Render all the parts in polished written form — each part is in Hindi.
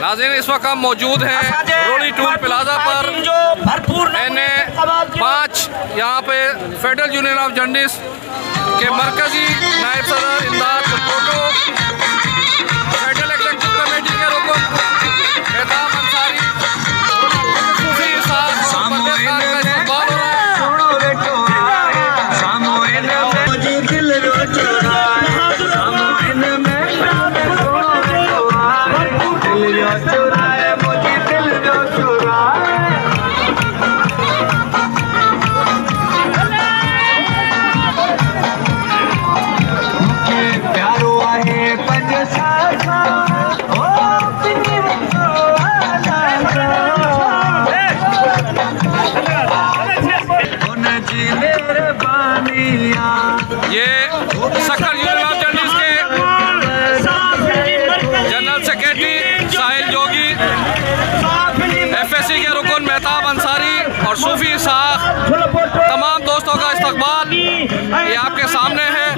नाज़रीन, इस वक्त हम मौजूद हैं रोली टूल प्लाजा पर। NA-5 यहाँ पे फेडरल यूनियन ऑफ जर्नलिस्ट के मरकजी नायब सदर इमदाद फोटो, फेडरल एग्जीक्यूटिव कमेटी के रुकन मेहताब अंसारी, सूफी इसाक का इस्तकबाल हो रहा है। ये सक्कर यूनियन ऑफ जर्नलिस्ट के जनरल सेक्रेटरी साहिल जोगी, FSC के रुकन मेहताब अंसारी और सूफी इसाक, तमाम दोस्तों का इस्तकबाल ये आपके सामने है।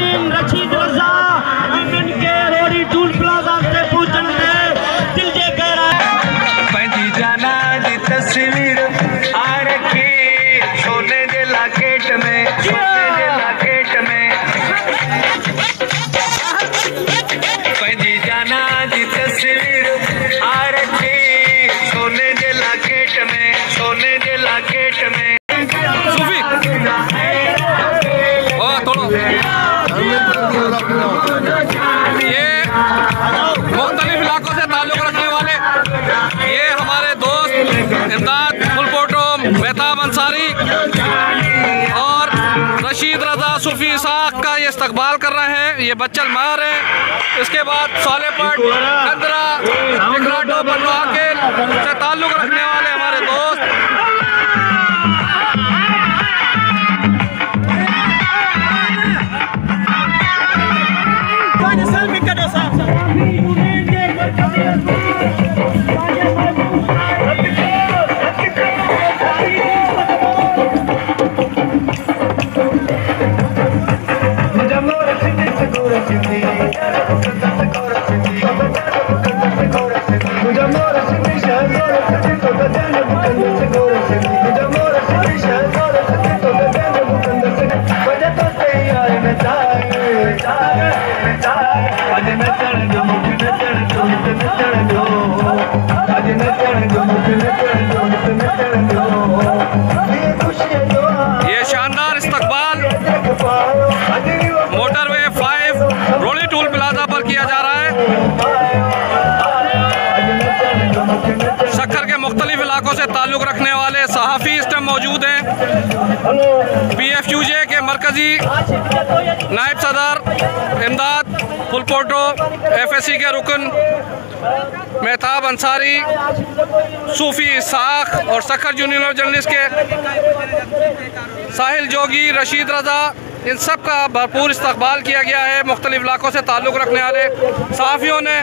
तस्वीर आ रखी सोने दे लाकेट में, सोने दे लाकेट में पैदी जाना दी तस्वीर आ रखी सोने दे लाकेट में, सोने दे लाकेट में। सूफी ये मुख्तलिफ इलाकों से ताल्लुक़ रखने वाले ये हमारे दोस्त इमदाद फुलपोटो, मेहताब अंसारी और रशीद रजा सूफी इसाक का ये इस्तकबाल कर रहे हैं। ये बच्चल मार है। इसके बाद सालेपट, कंदरा, टिकराटो, बनवाकेल से ताल्लुक़ रखने वाले हमारे दोस्त मोटरवे 5 रोली टूल प्लाजा पर किया जा रहा है। सक्कर के मुख्तलिफ इलाकों से ताल्लुक़ रखने वाले सहाफ़ी इस टाइम मौजूद हैं। PFUJ के मरकजी नायब सदर इमदाद फुलपोटो, FSC के रुकन मेहताब अंसारी, सूफी इसाक और सक्कर यूनियन ऑफ जर्नलिस्ट के साहिल जोगी, रशीद रजा, इन सब का भरपूर इस्तकबाल किया गया है। मुख्तलिफ इलाकों से ताल्लुक़ रखने वाले सहाफ़ियों ने